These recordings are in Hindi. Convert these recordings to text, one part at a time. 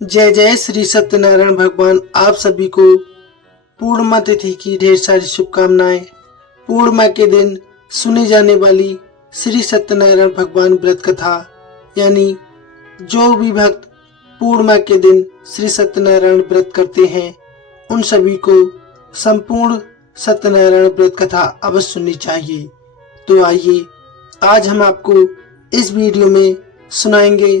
जय जय श्री सत्यनारायण भगवान। आप सभी को पूर्णिमा तिथि की ढेर सारी शुभकामनाएं। पूर्णिमा के दिन सुनी जाने वाली श्री सत्यनारायण भगवान व्रत कथा यानी जो भी भक्त पूर्णिमा के दिन श्री सत्यनारायण व्रत करते हैं उन सभी को संपूर्ण सत्यनारायण व्रत कथा अवश्य सुननी चाहिए। तो आइए आज हम आपको इस वीडियो में सुनाएंगे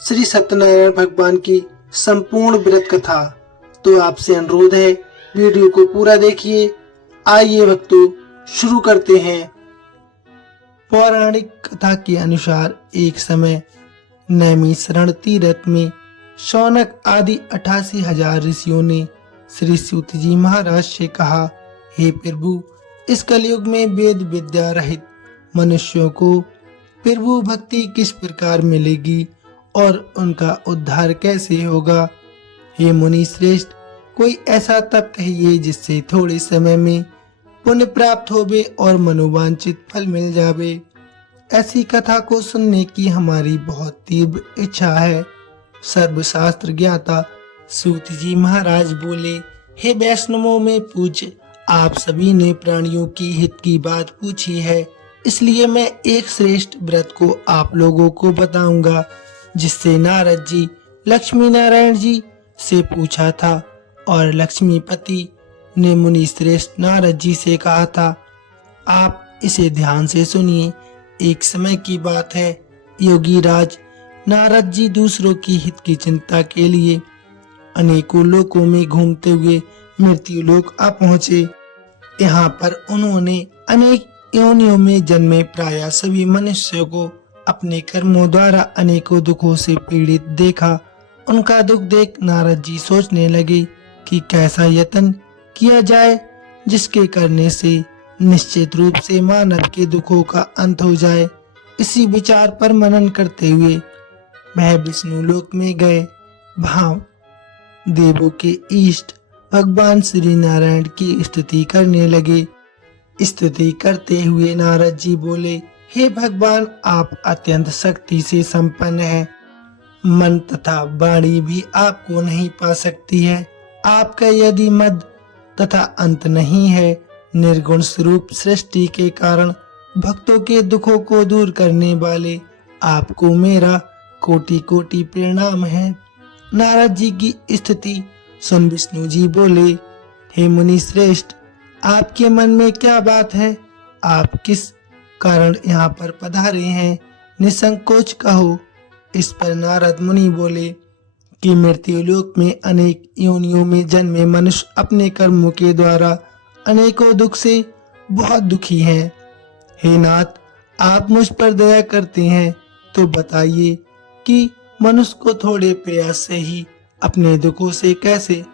श्री सत्यनारायण भगवान की संपूर्ण व्रत कथा। तो आपसे अनुरोध है वीडियो को पूरा देखिए। आइए भक्तों शुरू करते हैं। पौराणिक कथा के अनुसार एक समय नैमिषारण्य तीर्थ में शौनक आदि 88,000 ऋषियों ने श्री सूत जी महाराज से कहा, हे प्रभु, इस कलयुग में वेद विद्या रहित मनुष्यों को प्रभु भक्ति किस प्रकार मिलेगी और उनका उद्धार कैसे होगा। हे मुनि श्रेष्ठ, कोई ऐसा तप कहिए जिससे थोड़े समय में पुण्य प्राप्त होवे और मनोवांछित फल मिल जावे। ऐसी कथा को सुनने की हमारी बहुत तीव्र इच्छा है। सर्वशास्त्र ज्ञाता सूत जी महाराज बोले, हे वैष्णवों में पूज्य, आप सभी ने प्राणियों की हित की बात पूछी है, इसलिए मैं एक श्रेष्ठ व्रत को आप लोगों को बताऊंगा जिससे नारद जी लक्ष्मी नारायण जी से पूछा था और लक्ष्मीपति ने मुनि श्रेष्ठ नारद जी से कहा था, आप इसे ध्यान से सुनिए। एक समय की बात है, योगी राज नारद जी दूसरों की हित की चिंता के लिए अनेकों लोकों में घूमते हुए मृत्यु लोक आ पहुँचे। यहाँ पर उन्होंने अनेक योनियों में जन्मे प्राय सभी मनुष्यों को अपने कर्मों द्वारा अनेकों दुखों से पीड़ित देखा। उनका दुख देख नारद जी सोचने लगे कि कैसा यत्न किया जाए जिसके करने से निश्चित रूप से मानव के दुखों का अंत हो जाए। इसी विचार पर मनन करते हुए वह विष्णु लोक में गए। वहां देवों के इष्ट भगवान श्री नारायण की स्तुति करने लगे। स्तुति करते हुए नारद जी बोले, हे भगवान, आप अत्यंत शक्ति से संपन्न हैं। मन तथा वाणी भी आपको नहीं पा सकती है। आपका यदि मद तथा अंत नहीं है। निर्गुण स्वरूप सृष्टि के कारण भक्तों के दुखों को दूर करने वाले आपको मेरा कोटि कोटि प्रणाम है। नारद जी की स्थिति सुन विष्णु जी बोले, हे मुनि श्रेष्ठ, आपके मन में क्या बात है? आप किस कारण यहाँ पर पधारे हैं? निसंकोच कहो। इस पर नारद मुनि बोले कि मृत्यु लोक में अनेक योनियों में जन्मे मनुष्य अपने कर्मों के द्वारा अनेकों दुख से बहुत दुखी हैं। हे नाथ, आप मुझ पर दया करते हैं तो बताइए कि मनुष्य को थोड़े प्रयास से ही अपने दुखों से कैसे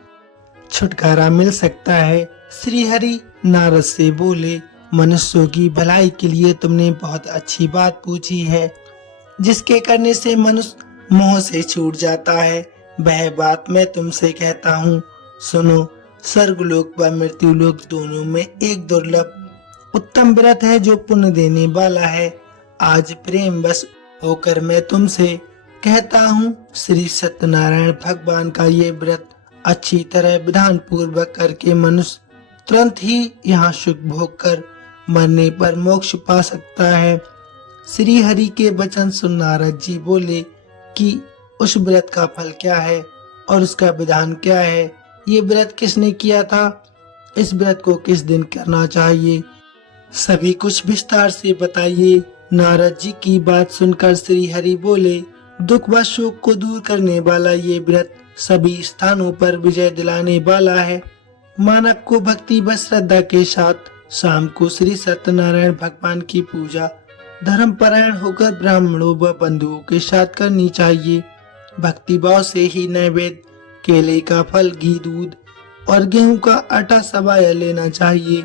छुटकारा मिल सकता है। श्री हरि नारद से बोले, मनुष्यों की भलाई के लिए तुमने बहुत अच्छी बात पूछी है। जिसके करने से मनुष्य मोह से छूट जाता है, वह बात मैं तुमसे कहता हूँ, सुनो। स्वर्गलोक व मृत्युलोक दोनों में एक दुर्लभ उत्तम व्रत है जो पुण्य देने वाला है। आज प्रेम वश होकर मैं तुमसे कहता हूँ, श्री सत्यनारायण भगवान का ये व्रत अच्छी तरह विधान पूर्वक करके मनुष्य तुरंत ही यहाँ सुख भोग कर मरने पर मोक्ष पा सकता है। श्री हरि के वचन सुन नारद जी बोले कि उस व्रत का फल क्या है और उसका विधान क्या है? ये व्रत किसने किया था? इस व्रत को किस दिन करना चाहिए? सभी कुछ विस्तार से बताइए। नारद जी की बात सुनकर श्री हरि बोले, दुख व शोक को दूर करने वाला ये व्रत सभी स्थानों पर विजय दिलाने वाला है। मानव को भक्ति व श्रद्धा के साथ शाम को श्री सत्यनारायण भगवान की पूजा धर्म परायण होकर ब्राह्मणों व बंधुओं के साथ करनी चाहिए। भक्ति भाव से ही नैवेद्य केले का फल, घी, दूध और गेहूं का आटा सवाया लेना चाहिए।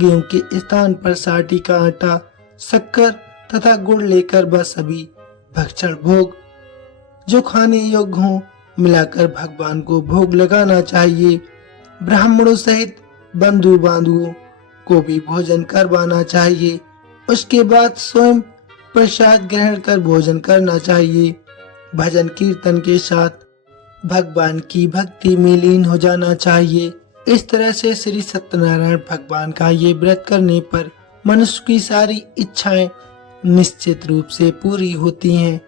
गेहूं के स्थान पर साठी का आटा, शक्कर तथा गुड़ लेकर वह सभी भक्षण भोग जो खाने योग्य हों मिलाकर भगवान को भोग लगाना चाहिए। ब्राह्मणों सहित बंधु बांधुओं को भी भोजन करवाना चाहिए। उसके बाद स्वयं प्रसाद ग्रहण कर भोजन करना चाहिए। भजन कीर्तन के साथ भगवान की भक्ति में लीन हो जाना चाहिए। इस तरह से श्री सत्यनारायण भगवान का ये व्रत करने पर मनुष्य की सारी इच्छाएं निश्चित रूप से पूरी होती हैं।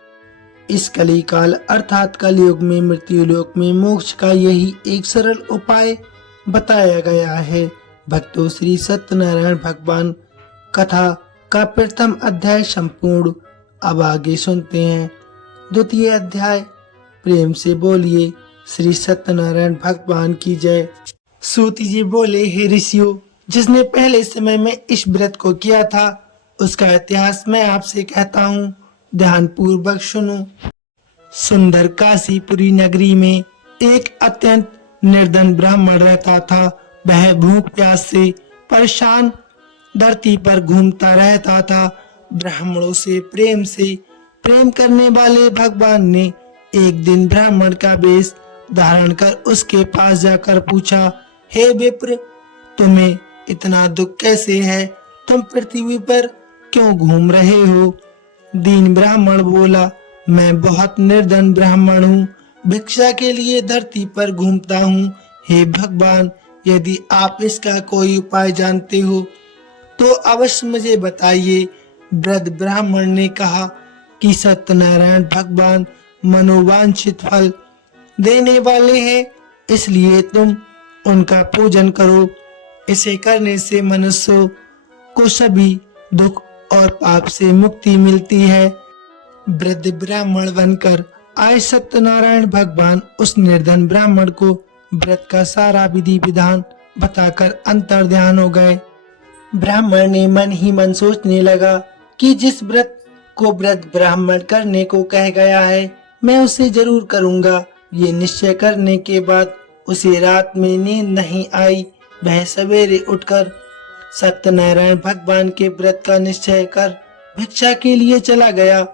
इस कलिकाल अर्थात कलयुग में मृत्यु लोक में मोक्ष का यही एक सरल उपाय बताया गया है। भक्तों, श्री सत्यनारायण भगवान कथा का प्रथम अध्याय संपूर्ण अब आगे सुनते हैं। द्वितीय अध्याय, प्रेम से बोलिए श्री सत्यनारायण भगवान की जय। सूत जी बोले, हे ऋषियों, जिसने पहले समय में इस व्रत को किया था उसका इतिहास मैं आपसे कहता हूँ, ध्यान पूर्वक सुनो। सुंदर काशीपुरी नगरी में एक अत्यंत निर्धन ब्राह्मण रहता था। वह भूख प्यास से परेशान धरती पर घूमता रहता था। ब्राह्मणों से प्रेम करने वाले भगवान ने एक दिन ब्राह्मण का वेश धारण कर उसके पास जाकर पूछा, हे विप्र, तुम्हें इतना दुख कैसे है? तुम पृथ्वी पर क्यों घूम रहे हो? दीन ब्राह्मण बोला, मैं बहुत निर्धन ब्राह्मण हूँ, भिक्षा के लिए धरती पर घूमता हूँ। हे भगवान, यदि आप इसका कोई उपाय जानते हो तो अवश्य मुझे बताइए। वृद्ध ब्राह्मण ने कहा कि सत्यनारायण भगवान मनोवांछित फल देने वाले हैं, इसलिए तुम उनका पूजन करो। इसे करने से मनुष्यों को सभी दुख और पाप से मुक्ति मिलती है। वृद्ध ब्राह्मण बनकर आए सत्यनारायण भगवान उस निर्धन ब्राह्मण को व्रत का सारा विधि विधान बताकर अंतर्ध्यान हो गए। ब्राह्मण ने मन ही मन सोचने लगा कि जिस व्रत को वृद्ध ब्राह्मण करने को कह गया है मैं उसे जरूर करूंगा। ये निश्चय करने के बाद उसे रात में नींद नहीं आई। वह सवेरे उठकर सत्यनारायण भगवान के व्रत का निश्चय कर भिक्षा के लिए चला गया।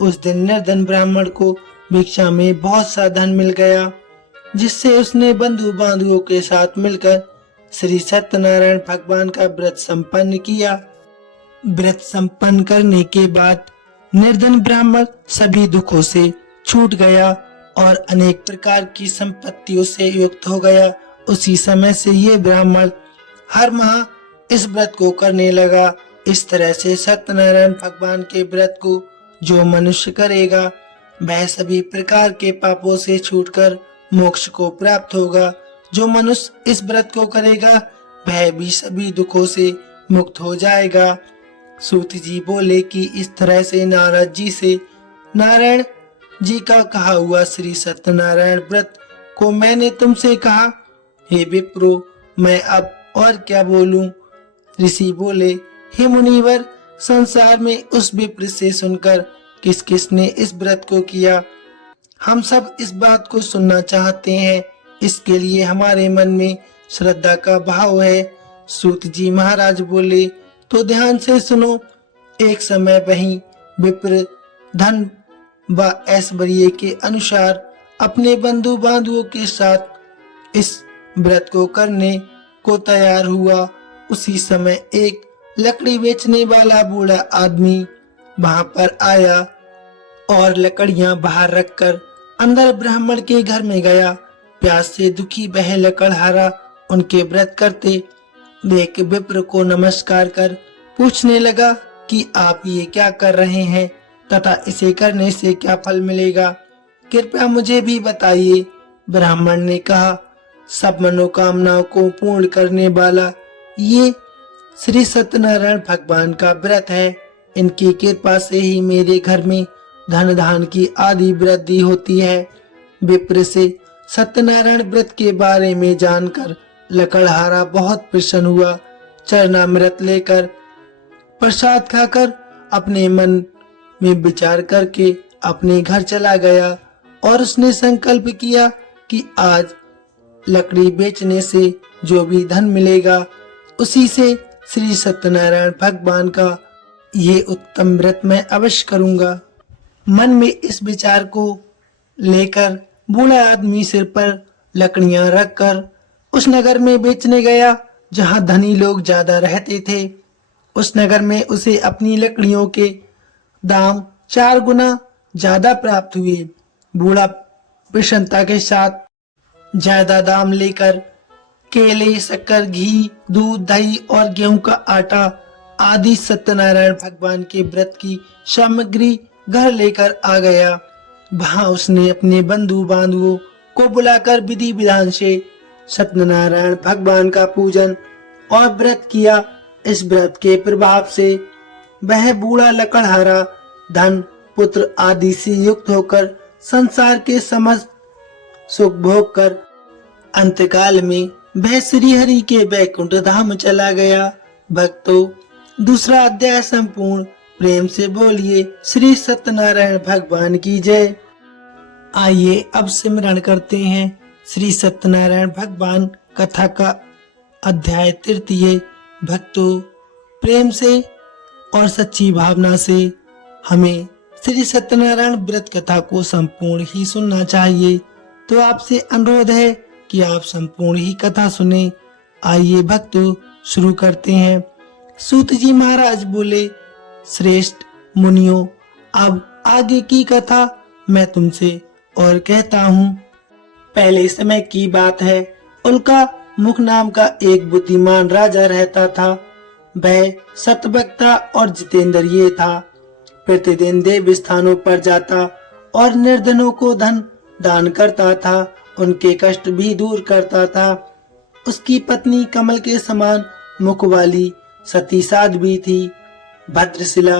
उस दिन निर्धन ब्राह्मण को भिक्षा में बहुत सा धन मिल गया, जिससे उसने बंधु बांधुओं के साथ मिलकर श्री सत्यनारायण भगवान का व्रत संपन्न किया। व्रत संपन्न करने के बाद निर्धन ब्राह्मण सभी दुखों से छूट गया और अनेक प्रकार की संपत्तियों से युक्त हो गया। उसी समय से ये ब्राह्मण हर माह इस व्रत को करने लगा। इस तरह से सत्यनारायण भगवान के व्रत को जो मनुष्य करेगा वह सभी प्रकार के पापों से छूटकर मोक्ष को प्राप्त होगा। जो मनुष्य इस व्रत को करेगा वह भी सभी दुखों से मुक्त हो जाएगा। सूत जी बोले कि इस तरह से नारद जी से नारायण जी का कहा हुआ श्री सत्यनारायण व्रत को मैंने तुमसे कहा। हे विप्रो, मैं अब और क्या बोलूं? ऋषि बोले, हे मुनिवर, संसार में उस विप्र से सुनकर किस किस ने इस व्रत को किया, हम सब इस बात को सुनना चाहते हैं। इसके लिए हमारे मन में श्रद्धा का भाव है। सूत जी महाराज बोले, तो ध्यान से सुनो। एक समय वहीं विप्र धन व ऐश्वर्य के अनुसार अपने बंधु बांधुओं के साथ इस व्रत को करने को तैयार हुआ। उसी समय एक लकड़ी बेचने वाला बूढ़ा आदमी वहां पर आया और लकड़ियां बाहर रखकर अंदर ब्राह्मण के घर में गया। प्यास से दुखी वह लकड़हारा उनके व्रत करते देख विप्र को नमस्कार कर पूछने लगा कि आप ये क्या कर रहे हैं तथा इसे करने से क्या फल मिलेगा, कृपया मुझे भी बताइए। ब्राह्मण ने कहा, सब मनोकामनाओं को पूर्ण करने वाला ये श्री सत्यनारायण भगवान का व्रत है। इनकी कृपा से ही मेरे घर में धन धान की आदि वृद्धि होती है। विप्र से सत्यनारायण व्रत के बारे में जानकर लकड़हारा बहुत प्रसन्न हुआ। चरणामृत लेकर प्रसाद खाकर अपने मन में विचार करके अपने घर चला गया और उसने संकल्प किया कि आज लकड़ी बेचने से जो भी धन मिलेगा उसी से श्री सत्यनारायण भगवान का ये उत्तम व्रत मैं अवश्य करूंगा। मन में इस विचार को लेकर बूढ़ा आदमी सिर पर लकड़ियां रखकर उस नगर में बेचने गया जहां धनी लोग ज्यादा रहते थे। उस नगर में उसे अपनी लकड़ियों के दाम 4 गुना ज्यादा प्राप्त हुए। बूढ़ा प्रसन्नता के साथ ज्यादा दाम लेकर केले, शक्कर, घी, दूध, दही और गेहूं का आटा आदि सत्यनारायण भगवान के व्रत की सामग्री घर लेकर आ गया। वहां उसने अपने बंधु बांधवों को बुलाकर विधि विधान से सत्यनारायण भगवान का पूजन और व्रत किया। इस व्रत के प्रभाव से वह बूढ़ा लकड़हारा धन, पुत्र आदि से युक्त होकर संसार के समस्त सुख भोग कर अंतकाल में वह श्री हरि के वैकुंठ धाम चला गया। भक्तों, दूसरा अध्याय संपूर्ण। प्रेम से बोलिए श्री सत्यनारायण भगवान की जय। आइए अब सिमरन करते हैं श्री सत्यनारायण भगवान कथा का अध्याय तृतीय। भक्तों, प्रेम से और सच्ची भावना से हमें श्री सत्यनारायण व्रत कथा को संपूर्ण ही सुनना चाहिए। तो आपसे अनुरोध है कि आप संपूर्ण ही कथा सुने। आइए भक्तों, शुरू करते हैं। सूत जी महाराज बोले, श्रेष्ठ मुनियों, अब आगे की कथा मैं तुमसे और कहता हूँ। पहले समय की बात है, उल्का मुख नाम का एक बुद्धिमान राजा रहता था। वह सतवक्ता और जितेंद्रिय था। प्रतिदिन देव स्थानों पर जाता और निर्धनों को धन दान करता था, उनके कष्ट भी दूर करता था। उसकी पत्नी कमल के समान मुख वाली सती साध्वी थी। भद्रशिला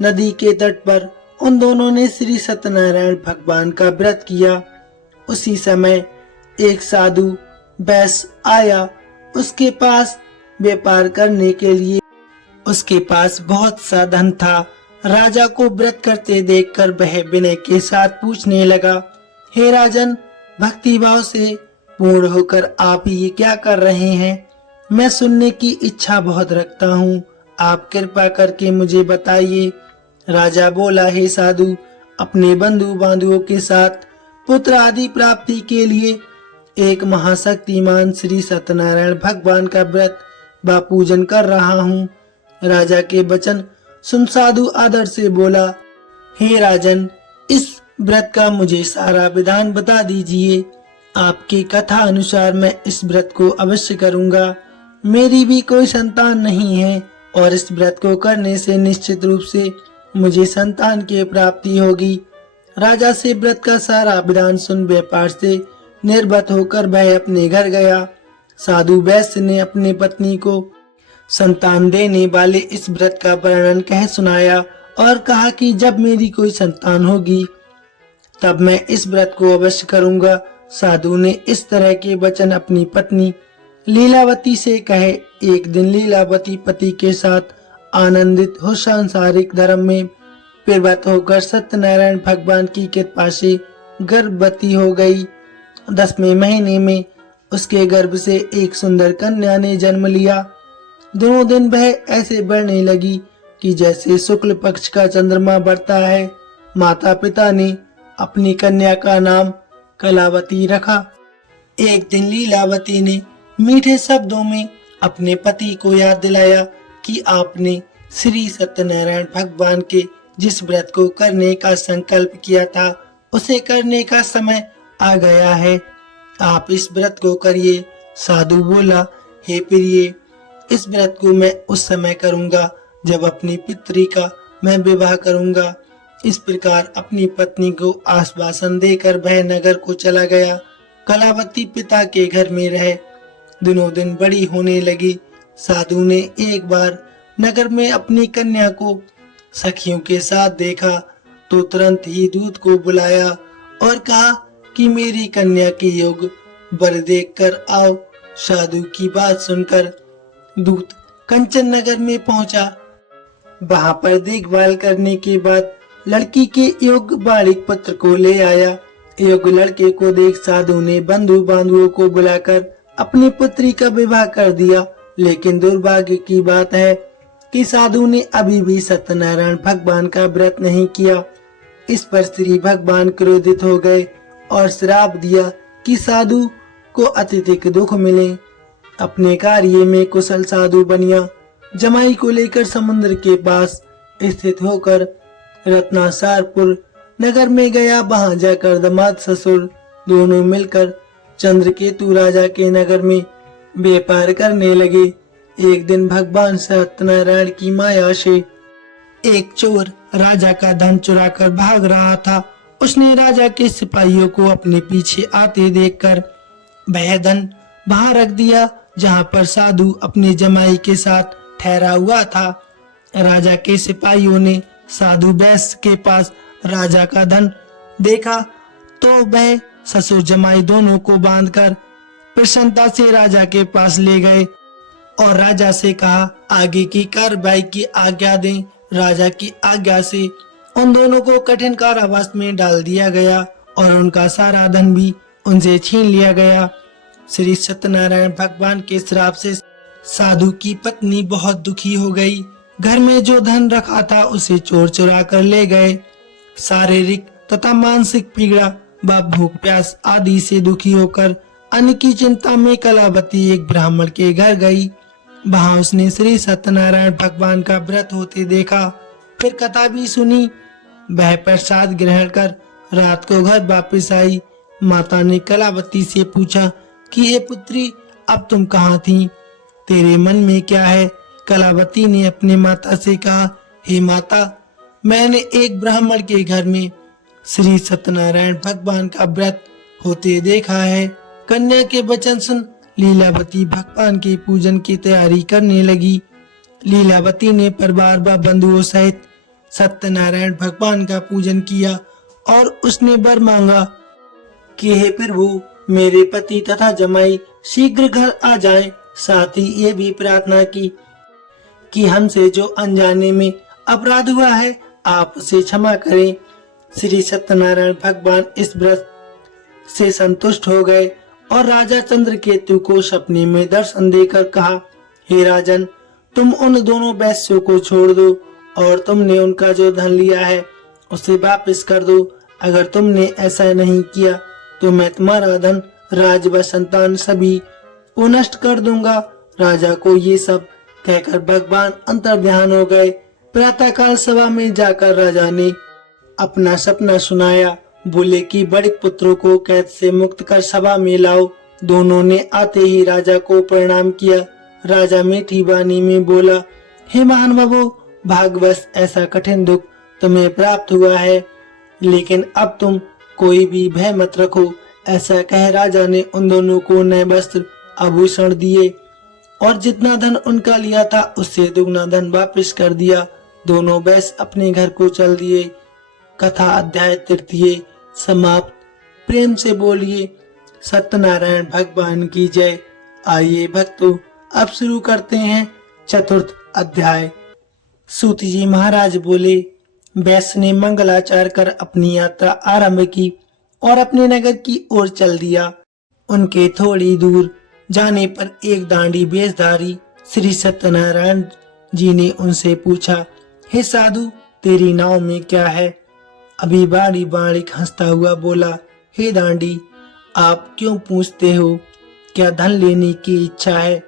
नदी के तट पर उन दोनों ने श्री सत्यनारायण भगवान का व्रत किया। उसी समय एक साधु वैश्य आया उसके पास व्यापार करने के लिए। उसके पास बहुत सा धन था। राजा को व्रत करते देखकर वह विनय के साथ पूछने लगा, हे राजन, भक्ति भाव से पूर्ण होकर आप ये क्या कर रहे हैं? मैं सुनने की इच्छा बहुत रखता हूँ, आप कृपा करके मुझे बताइए। राजा बोला, हे साधु, अपने बंधु बांधवों के साथ पुत्र आदि प्राप्ति के लिए एक महाशक्तिमान श्री सत्यनारायण भगवान का व्रत व पूजन कर रहा हूँ। राजा के वचन सुन साधु आदर से बोला, हे राजन, इस व्रत का मुझे सारा विधान बता दीजिए। आपकी कथा अनुसार मैं इस व्रत को अवश्य करूंगा। मेरी भी कोई संतान नहीं है और इस व्रत को करने से निश्चित रूप से मुझे संतान की प्राप्ति होगी। राजा से व्रत का सारा विधान सुन व्यापार से निर्भत होकर वह अपने घर गया। साधु वैश्य ने अपनी पत्नी को संतान देने वाले इस व्रत का वर्णन कह सुनाया और कहा कि जब मेरी कोई संतान होगी तब मैं इस व्रत को अवश्य करूंगा। साधु ने इस तरह के वचन अपनी पत्नी लीलावती से कहे। एक दिन लीलावती पति के साथ आनंदित हो सांसारिक धर्म में प्रवृत्त होकर सत्यनारायण भगवान की कृपा से गर्भवती हो गई। 10वें महीने में उसके गर्भ से एक सुंदर कन्या ने जन्म लिया। दिनों दिन वह ऐसे बढ़ने लगी कि जैसे शुक्ल पक्ष का चंद्रमा बढ़ता है। माता पिता ने अपनी कन्या का नाम कलावती रखा। एक दिन लीलावती ने मीठे शब्दों में अपने पति को याद दिलाया कि आपने श्री सत्यनारायण भगवान के जिस व्रत को करने का संकल्प किया था उसे करने का समय आ गया है। आप इस व्रत को करिए। साधु बोला, हे प्रिय, इस व्रत को मैं उस समय करूंगा जब अपनी पुत्री का मैं विवाह करूंगा। इस प्रकार अपनी पत्नी को आश्वासन देकर वह नगर को चला गया। कलावती पिता के घर में रहे। दिनों दिन बड़ी होने लगी। साधु ने एक बार नगर में अपनी कन्या को सखियों के साथ देखा तो तुरंत ही दूत को बुलाया और कहा कि मेरी कन्या के योग वर देखकर आओ। साधु की बात सुनकर दूत कंचन नगर में पहुंचा। वहां पर देखभाल करने के बाद लड़की के योग्य बालिक पुत्र को ले आया। योग्य लड़के को देख साधु ने बंधु बांधवों को बुलाकर अपनी पुत्री का विवाह कर दिया। लेकिन दुर्भाग्य की बात है कि साधु ने अभी भी सत्यनारायण भगवान का व्रत नहीं किया। इस पर श्री भगवान क्रोधित हो गए और श्राप दिया कि साधु को अत्यधिक दुख मिले। अपने कार्य में कुशल साधु बनिया जमाई को लेकर समुद्र के पास स्थित होकर रत्नासारपुर नगर में गया। वहां जाकर दामाद ससुर दोनों मिलकर चंद्रकेतु राजा के नगर में व्यापार करने लगे। एक दिन भगवान सत्यनारायण की माया से एक चोर राजा का धन चुराकर भाग रहा था। उसने राजा के सिपाहियों को अपने पीछे आते देखकर वह धन वहां रख दिया जहां पर साधु अपने जमाई के साथ ठहरा हुआ था। राजा के सिपाहियों ने साधु वैश्य के पास राजा का धन देखा तो वह ससुर जमाई दोनों को बांधकर प्रसन्नता से राजा के पास ले गए और राजा से कहा, आगे की कार्रवाई की आज्ञा दें। राजा की आज्ञा से उन दोनों को कठिन कारावास में डाल दिया गया और उनका सारा धन भी उनसे छीन लिया गया। श्री सत्यनारायण भगवान के श्राप से साधु की पत्नी बहुत दुखी हो गई। घर में जो धन रखा था उसे चोर चुरा कर ले गए। शारीरिक तथा मानसिक पीड़ा व भूख प्यास आदि से दुखी होकर अन्न की चिंता में कलावती एक ब्राह्मण के घर गई। वहां उसने श्री सत्यनारायण भगवान का व्रत होते देखा, फिर कथा भी सुनी। वह प्रसाद ग्रहण कर रात को घर वापस आई। माता ने कलावती से पूछा कि हे पुत्री, अब तुम कहाँ थी? तेरे मन में क्या है? कलावती ने अपने माता से कहा, हे माता, मैंने एक ब्राह्मण के घर में श्री सत्यनारायण भगवान का व्रत होते देखा है। कन्या के वचन सुन लीलावती भगवान के पूजन की तैयारी करने लगी। लीलावती ने परिवार व बंधुओं सहित सत्यनारायण भगवान का पूजन किया और उसने वर मांगा कि हे प्रभु, मेरे पति तथा जमाई शीघ्र घर आ जाएं। साथ ही ये भी प्रार्थना की कि हमसे जो अनजाने में अपराध हुआ है आप उसे क्षमा करें। श्री सत्यनारायण भगवान इस व्रत से संतुष्ट हो गए और राजा चंद्रकेतु को सपने में दर्शन देकर कहा, हे राजन, तुम उन दोनों वैश्यों को छोड़ दो और तुमने उनका जो धन लिया है उसे वापस कर दो। अगर तुमने ऐसा नहीं किया तो मैं तुम्हारा धन, राज व संतान सभी को नष्ट कर दूंगा। राजा को ये सब कहकर भगवान अंतर्ध्यान हो गए। प्रातःकाल सभा में जाकर राजा ने अपना सपना सुनाया। बोले कि बड़े पुत्रों को कैद से मुक्त कर सभा में लाओ। दोनों ने आते ही राजा को प्रणाम किया। राजा मीठी वाणी में बोला, हे महानुभावों, भाग्यवश ऐसा कठिन दुख तुम्हें प्राप्त हुआ है, लेकिन अब तुम कोई भी भय मत रखो। ऐसा कह राजा ने उन दोनों को नए वस्त्र आभूषण दिए और जितना धन उनका लिया था उससे दुगना धन वापस कर दिया। दोनों वैश्य अपने घर को चल दिए। कथा अध्याय तृतीय समाप्त। प्रेम से बोलिए सत्यनारायण भगवान की जय। आइए भक्तों, अब शुरू करते हैं चतुर्थ अध्याय। सूत जी महाराज बोले, वैश्य ने मंगलाचार कर अपनी यात्रा आरंभ की और अपने नगर की ओर चल दिया। उनके थोड़ी दूर जाने पर एक दांडी वेशधारी श्री सत्यनारायण जी ने उनसे पूछा, हे साधु, तेरी नाव में क्या है? अभी बाड़ी बाड़ीक हंसता हुआ बोला, हे दांडी, आप क्यों पूछते हो? क्या धन लेने की इच्छा है?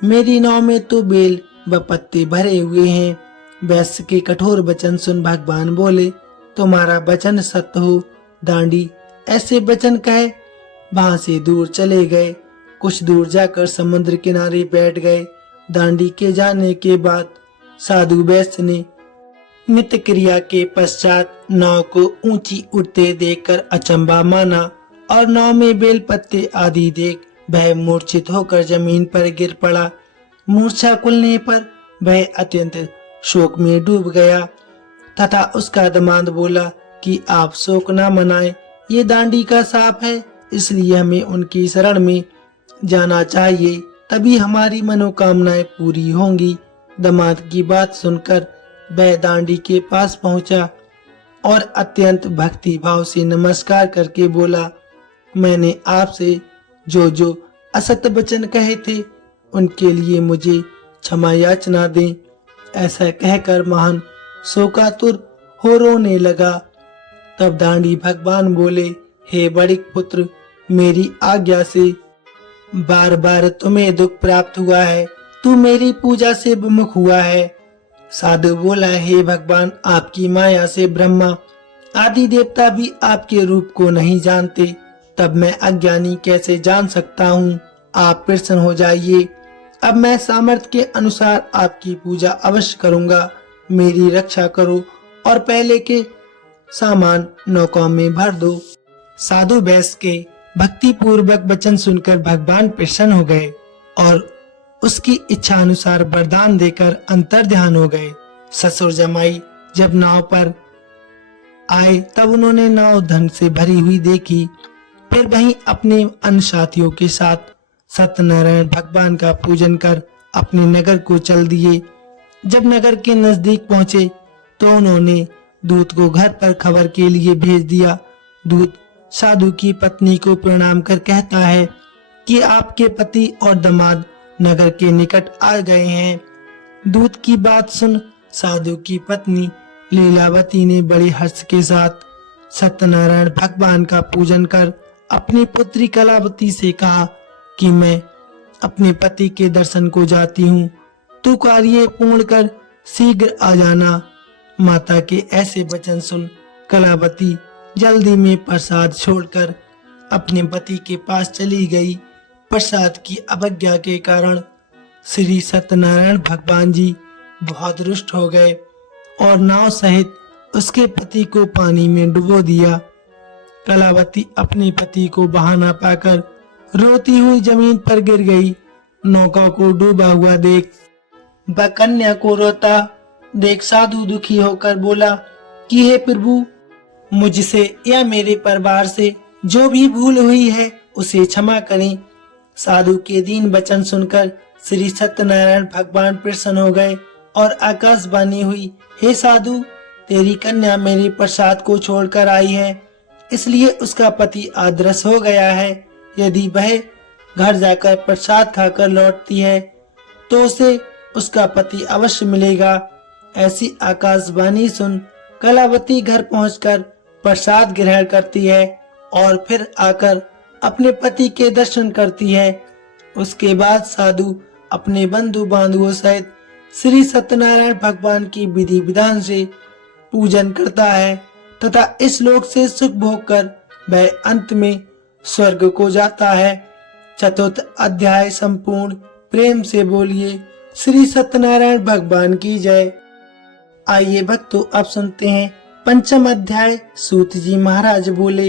मेरी नाव में तो बेल व पत्ते भरे हुए हैं। वैश्य के कठोर वचन सुन भगवान बोले, तुम्हारा वचन सत्य हो दांडी। ऐसे वचन कहे वहां से दूर चले गए। कुछ दूर जाकर समुद्र किनारे बैठ गए। दांडी के जाने के बाद साधु वैश्य ने नित्य क्रिया के पश्चात नाव को ऊंची उड़ते देखकर अचंभा माना और नाव में बेल पत्ते आदि देख वह मूर्छित होकर जमीन पर गिर पड़ा। मूर्छा खुलने पर वह अत्यंत शोक में डूब गया तथा उसका दामाद बोला कि आप शोक न मनाएं, ये दांडी का साप है, इसलिए हमें उनकी शरण में जाना चाहिए, तभी हमारी मनोकामनाएं पूरी होंगी। दामाद की बात सुनकर वह दांडी के पास पहुंचा और अत्यंत भक्ति भाव से नमस्कार करके बोला, मैंने आपसे जो असत्य वचन कहे थे उनके लिए मुझे क्षमा याचना दें। ऐसा कहकर महान शोकातुर हो रोने लगा। तब दांडी भगवान बोले, हे बड़िक पुत्र, मेरी आज्ञा से बार बार तुम्हें दुख प्राप्त हुआ है, तू मेरी पूजा से विमुख हुआ है। साधु बोला, हे भगवान, आपकी माया से ब्रह्मा आदि देवता भी आपके रूप को नहीं जानते, तब मैं अज्ञानी कैसे जान सकता हूँ। आप प्रसन्न हो जाइए, अब मैं सामर्थ्य के अनुसार आपकी पूजा अवश्य करूँगा। मेरी रक्षा करो और पहले के सामान नौका में भर दो। साधु वैश्य के भक्ति पूर्वक वचन सुनकर भगवान प्रसन्न हो गए और उसकी इच्छा अनुसार वरदान देकर अंतर ध्यान हो गए। ससुर जमाई जब नाव पर आए तब उन्होंने नाव धन से भरी हुई देखी। फिर वहीं अपने अन्य साथियों के साथ सत्यनारायण भगवान का पूजन कर अपने नगर को चल दिए। जब नगर के नजदीक पहुंचे तो उन्होंने दूत को घर पर खबर के लिए भेज दिया। दूत साधु की पत्नी को प्रणाम कर कहता है कि आपके पति और दामाद नगर के निकट आ गए हैं। दूत की बात सुन साधु की पत्नी लीलावती ने बड़े हर्ष के साथ सत्यनारायण भगवान का पूजन कर अपनी पुत्री कलावती से कहा कि मैं अपने पति के दर्शन को जाती हूँ, तू कार्य पूर्ण कर शीघ्र आ जाना। माता के ऐसे वचन सुन कलावती जल्दी में प्रसाद छोड़कर अपने पति के पास चली गई। प्रसाद की अवज्ञा के कारण श्री सत्यनारायण भगवान जी बहुत रुष्ट हो गए और नाव सहित उसके पति को पानी में डुबो दिया। कलावती अपने पति को बहाना पाकर रोती हुई जमीन पर गिर गई। नौका को डूबा हुआ देख वह कन्या को रोता देख साधु दुखी होकर बोला कि हे प्रभु, मुझसे या मेरे परिवार से जो भी भूल हुई है उसे क्षमा करें। साधु के दीन वचन सुनकर श्री सत्यनारायण भगवान प्रसन्न हो गए और आकाशवाणी हुई, हे साधु, तेरी कन्या मेरे प्रसाद को छोड़कर आई है, इसलिए उसका पति अदृश्य हो गया है। यदि वह घर जाकर प्रसाद खाकर लौटती है तो उसे उसका पति अवश्य मिलेगा। ऐसी आकाशवाणी सुन कलावती घर पहुंचकर प्रसाद ग्रहण करती है और फिर आकर अपने पति के दर्शन करती है। उसके बाद साधु अपने बंधु बांधवों सहित श्री सत्यनारायण भगवान की विधि विधान से पूजन करता है तथा इस लोक से सुख भोग कर वह अंत में स्वर्ग को जाता है। चतुर्थ अध्याय संपूर्ण। प्रेम से बोलिए श्री सत्यनारायण भगवान की जय। आइए भक्तों, अब सुनते हैं पंचम अध्याय। सूत जी महाराज बोले,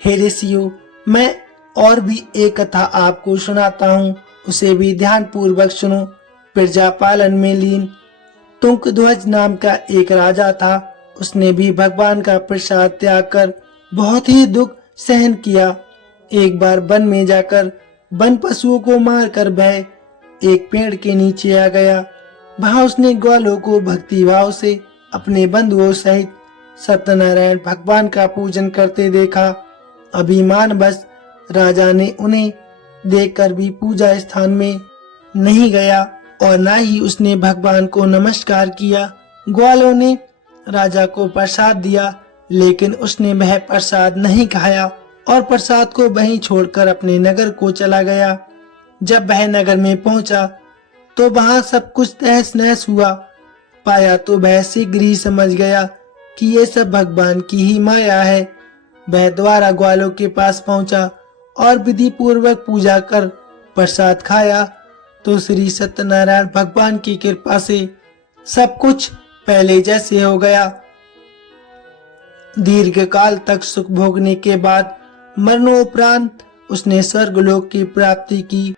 हे ऋषियों, मैं और भी एक कथा आपको सुनाता हूँ, उसे भी ध्यान पूर्वक सुनो। प्रजा पालन में लीन तुंगध्वज नाम का एक राजा था। उसने भी भगवान का प्रसाद त्याग कर बहुत ही दुख सहन किया। एक बार वन में जाकर वन पशुओं को मार कर वह एक पेड़ के नीचे आ गया। वहां उसने ग्वालों को भक्ति भाव से अपने बंधुओं सहित सत्यनारायण भगवान का पूजन करते देखा। अभिमान बस राजा ने उन्हें देखकर भी पूजा स्थान में नहीं गया और न ही उसने भगवान को नमस्कार किया। ग्वालों ने राजा को प्रसाद दिया, लेकिन उसने वह प्रसाद नहीं खाया और प्रसाद को वहीं छोड़कर अपने नगर को चला गया। जब वह नगर में पहुंचा तो वहां सब कुछ तहस नहस हुआ। पाया तो वह शीघ्र ही समझ गया कि ये सब भगवान की ही माया है। वह द्वारा ग्वालों के पास पहुंचा और विधि पूर्वक पूजा कर प्रसाद खाया तो श्री सत्यनारायण भगवान की कृपा से सब कुछ पहले जैसे हो गया। दीर्घ काल तक सुख भोगने के बाद मरणोपरांत उसने स्वर्गलोक की प्राप्ति की।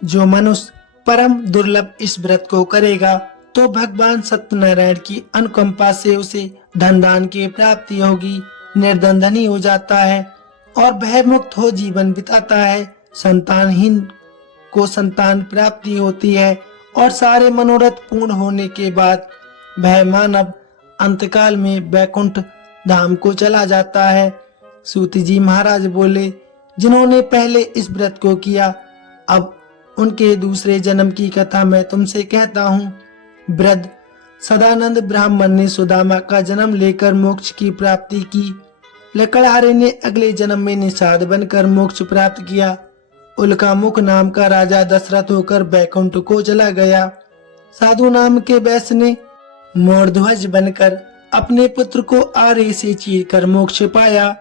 जो मनुष्य परम दुर्लभ इस व्रत को करेगा तो भगवान सत्यनारायण की अनुकंपा से उसे धन दान की प्राप्ति होगी। निर्धन धनी हो जाता है और भय मुक्त हो जीवन बिताता है। संतानहीन को संतान प्राप्ति होती है और सारे मनोरथ पूर्ण होने के बाद वह मानव अंतकाल में वैकुंठ धाम को चला जाता है। सूत जी महाराज बोले, जिन्होंने पहले इस व्रत को किया, अब उनके दूसरे जन्म की कथा मैं तुमसे कहता हूँ। वृद्ध सदानंद ब्राह्मण ने सुदामा का जन्म लेकर मोक्ष की प्राप्ति की। लकड़हारे ने अगले जन्म में निषाद बनकर मोक्ष प्राप्त किया। उल्का मुख नाम का राजा दशरथ होकर बैकुंठ को चला गया। साधु नाम के वैश्य ने मोरध्वज बनकर अपने पुत्र को आरे से चीरकर मोक्ष पाया।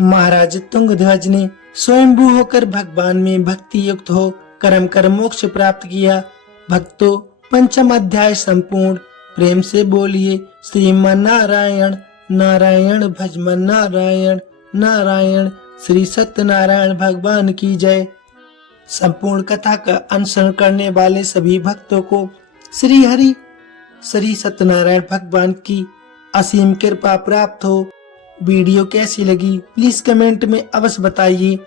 महाराज तुंगध्वज ने स्वयंभू होकर भगवान में भक्ति युक्त हो कर्म कर मोक्ष प्राप्त किया। भक्तों, पंचम अध्याय संपूर्ण। प्रेम से बोलिए श्रीमन नारायण नारायण, भजमन नारायण नारायण। श्री सत्यनारायण भगवान की जय। संपूर्ण कथा का अनुसरण करने वाले सभी भक्तों को श्री हरि श्री सत्यनारायण भगवान की असीम कृपा प्राप्त हो। वीडियो कैसी लगी प्लीज कमेंट में अवश्य बताइए।